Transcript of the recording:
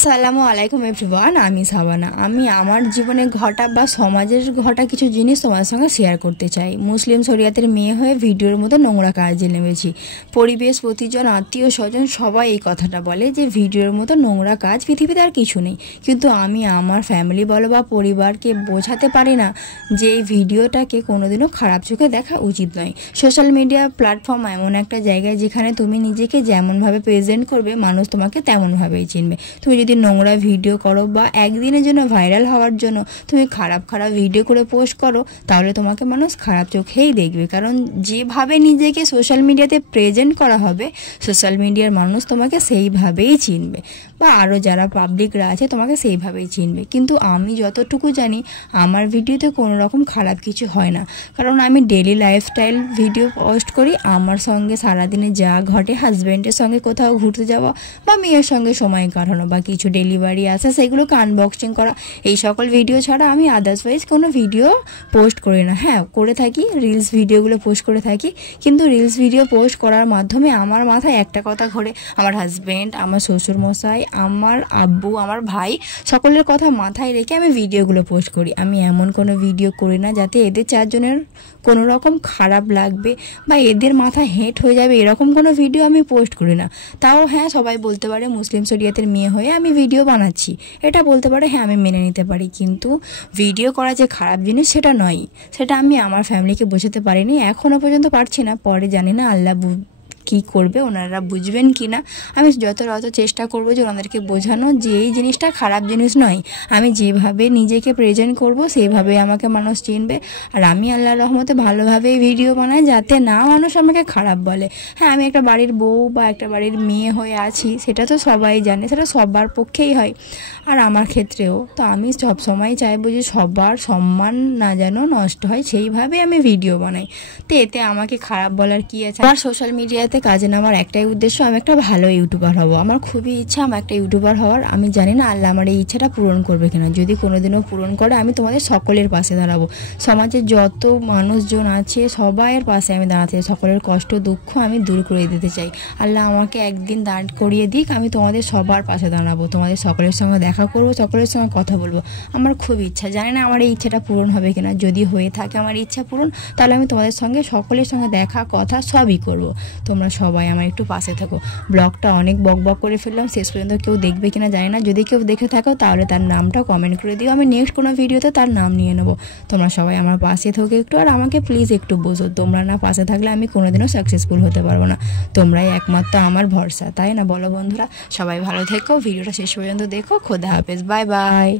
আসসালামু আলাইকুম এভরিওয়ান, আমি সাবানা। আমি আমার জীবনে ঘটা বা সমাজের ঘটা কিছু জিনিস তোমাদের সঙ্গে শেয়ার করতে চাই। মুসলিম শরিয়াতের মেয়ে হয়ে ভিডিওর মধ্যে নোংরা কাজে নেমেছি। পরিবেশ, প্রতিজন, আত্মীয় স্বজন সবাই এই কথাটা বলে যে ভিডিওর মতো নোংরা কাজ পৃথিবীতে আর কিছু নেই, কিন্তু আমি আমার ফ্যামিলি বলো বা পরিবারকে বোঝাতে পারি না যে এই ভিডিওটাকে কোনোদিনও খারাপ চোখে দেখা উচিত নয়। সোশ্যাল মিডিয়া প্ল্যাটফর্ম এমন একটা জায়গায় যেখানে তুমি নিজেকে যেমনভাবে প্রেজেন্ট করবে মানুষ তোমাকে তেমনভাবেই চিনবে। তুমি যদি নোংরা ভিডিও করো বা একদিনের জন্য ভাইরাল হওয়ার জন্য তুমি খারাপ ভিডিও করে পোস্ট করো, তাহলে তোমাকে মানুষ খারাপ চোখেই দেখবে। কারণ যেভাবে নিজেকে সোশ্যাল মিডিয়াতে প্রেজেন্ট করা হবে সোশ্যাল মিডিয়ার মানুষ তোমাকে সেইভাবেই চিনবে, বা আরও যারা পাবলিকরা আছে তোমাকে সেইভাবেই চিনবে। কিন্তু আমি যতটুকু জানি আমার ভিডিওতে কোনো রকম খারাপ কিছু হয় না, কারণ আমি ডেলি লাইফস্টাইল ভিডিও পোস্ট করি। আমার সঙ্গে সারাদিনে যা ঘটে, হাজব্যান্ডের সঙ্গে কোথাও ঘুরতে যাওয়া বা মেয়ের সঙ্গে সময় কাটানো বা কিছু ডেলিভারি আসে সেগুলোকে আনবক্সিং করা, এই সকল ভিডিও ছাড়া আমি আদার্সওয়াইজ কোনো ভিডিও পোস্ট করি না। হ্যাঁ, করে থাকি, রিলস ভিডিওগুলো পোস্ট করে থাকি, কিন্তু রিলস ভিডিও পোস্ট করার মাধ্যমে আমার মাথায় একটা কথা ঘোরে, আমার হাজব্যান্ড, আমার শ্বশুরমশাই, আমার আব্বু, আমার ভাই, সকলের কথা মাথায় রেখে আমি ভিডিওগুলো পোস্ট করি। আমি এমন কোনো ভিডিও করি না যাতে এদের চারজনের কোনো রকম খারাপ লাগবে বা এদের মাথা হেঁট হয়ে যাবে, এরকম কোনো ভিডিও আমি পোস্ট করি না। তাও হ্যাঁ, সবাই বলতে পারে মুসলিম শরিয়াতের মেয়ে হয়ে আমি ভিডিও বানাচ্ছি, এটা বলতে পারে, হ্যাঁ আমি মেনে নিতে পারি। কিন্তু ভিডিও করা যে খারাপ জিনিস সেটা নয়, সেটা আমি আমার ফ্যামিলিকে বোঝাতে পারিনি, এখনও পর্যন্ত পারছি না। পরে জানি না আল্লাহ কি করবে, ওনারা বুঝবেন কি না। আমি যত চেষ্টা করব যে ওনাদেরকে বোঝানো যে এই জিনিসটা খারাপ জিনিস নয়। আমি যেভাবে নিজেকে প্রেজেন্ট করব সেইভাবে আমাকে মানুষ চিনবে। আর আমি আল্লাহর রহমতে ভালোভাবেই ভিডিও বানাই যাতে না মানুষ আমাকে খারাপ বলে। হ্যাঁ, আমি একটা বাড়ির বউ বা একটা বাড়ির মেয়ে হয়ে আছি, সেটা তো সবাই জানে, সেটা সবার পক্ষেই হয়, আর আমার ক্ষেত্রেও। তো আমি সবসময় চাইবো যে সবার সম্মান না যেন নষ্ট হয়, সেইভাবে আমি ভিডিও বানাই। তো এতে আমাকে খারাপ বলার কি আছে? আমার সোশ্যাল মিডিয়াতে কাজে নামার একটাই উদ্দেশ্য, আমি একটা ভালো ইউটিউবার হব। আমার খুবই ইচ্ছা আমার একটা ইউটিউবার হওয়ার। আমি জানি না আল্লাহ আমার এই ইচ্ছাটা পূরণ করবে কিনা। যদি কোনোদিনও পূরণ করে আমি তোমাদের সকলের পাশে দাঁড়াবো। সমাজের যত মানুষজন আছে সবাইয়ের পাশে আমি দাঁড়াতে চাই, সকলের কষ্ট দুঃখ আমি দূর করে দিতে চাই। আল্লাহ আমাকে একদিন দাঁড় করিয়ে দিক, আমি তোমাদের সবার পাশে দাঁড়াবো, তোমাদের সকলের সঙ্গে দেখা করবো, সকলের সঙ্গে কথা বলবো। আমার খুব ইচ্ছা, জানি না আমার এই ইচ্ছাটা পূরণ হবে কিনা। যদি হয়ে থাকে আমার ইচ্ছা পূরণ, তাহলে আমি তোমাদের সঙ্গে সকলের সঙ্গে দেখা কথা সবই করব। তোমরা সবাই আমার একটু পাশে থাকো। ব্লগটা অনেক বক করে ফেললাম, শেষ পর্যন্ত কেউ দেখবে কিনা জানি না। যদি কেউ দেখে থাকো তাহলে তার নামটা কমেন্ট করে দিও, আমি নেক্সট কোনো ভিডিওতে তার নাম নিয়ে নেবো। তোমরা সবাই আমার পাশে থাকো একটু, আর আমাকে প্লিজ একটু বোঝো। তোমরা না পাশে থাকলে আমি কোনোদিনও সাকসেসফুল হতে পারবো না। তোমরাই একমাত্র আমার ভরসা, তাই না? বলো বন্ধুরা, সবাই ভালো থেকো, ভিডিওটা শেষ পর্যন্ত দেখো। খোদা হাফেজ, বাই বাই।